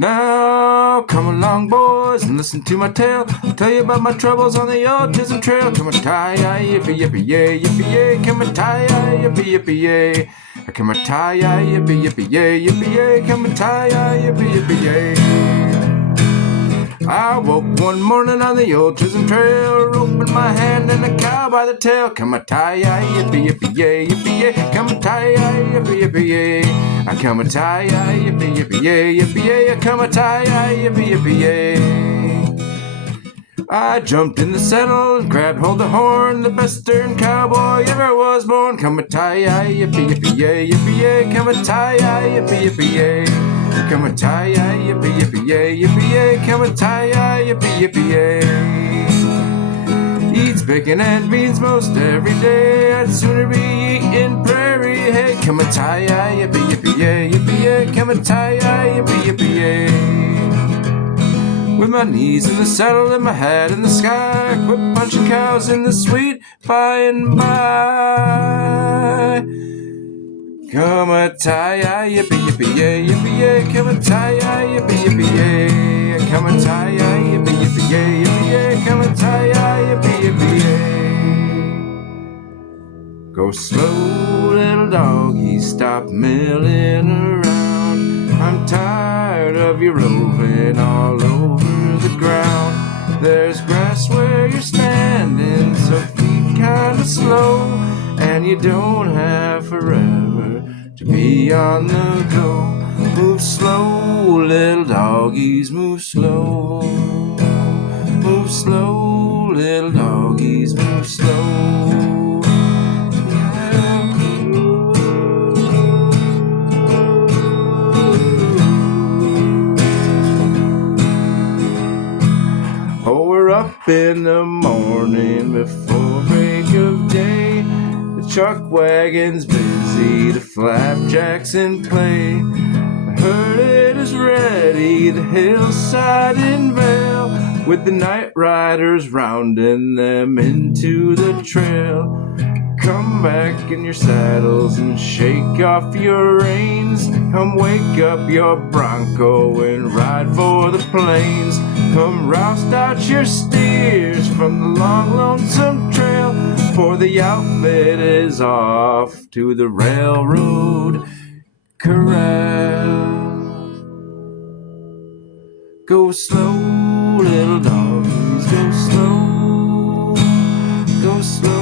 Now, come along, boys, and listen to my tale. I'll tell you about my troubles on the old Chisholm trail. Come a tie-yi, yippee-yippee-yay, yippee-yay. Come a tie-yi, yippee-yippee-yay. Come a tie-yi, yippee-yippee-yay, yippee-yay. Come a tie-yi, yippee-yippee-yay. I woke one morning on the old Chisholm trail, rope in my hand and a cow by the tail. Come a tie-yi, yippee-yippee-yay, yippee-yay. Come a tie-yi, yippee-yippee-yay. I come a tie-yi, yippee-yippee-yay, yippee-yay. I come a tie-yi, yippee-yippee-yay. I jumped in the saddle and grabbed hold of horn, the best darn cowboy ever was born. Come a tie-yi, yippee-yippee-yay, yippee-yay. Come a tie-yi, yippee-yippee-yay. Come a tie-yi, yippee-yippee-yay, yippee-yay. Come a tie-yi, yippee-yippee-yay. Eats bacon and beans most every day. I'd sooner be eating prairie hay. Come a tie-yi, yippee-yippee-yay, yippee-yay. Come a tie-yi, yippee-yippee-yay. With my knees in the saddle and my head in the sky, quit punching cows in the sweet by and by. Come a tie-yi, yippee-yippee-yay, yippee-yay. Come a tie-yi, yippee-yippee-yay. Come a tie-yi, yippee-yippee-yay, yippee-yay. Come a tie-yi, yippee-yippee-yay. Go slow, little doggy, stop milling around. I'm tired of you roving all over the ground. There's grass where you're standing, so feet kinda slow, and you don't have forever to be on the go. Move slow, little doggies, move slow. Move slow, little doggies, move slow. Oh, we're up in the morning before break of day. The chuck wagon's busy, the flapjacks in play. The herd is ready, the hillside in vale, with the night riders rounding them into the trail. Come back in your saddles and shake off your reins. Come wake up your bronco and ride for the plains. Come roust out your steers from the long lonesome trail, for the outfit is off to the railroad corral. Go slow, little doggies, go slow, go slow.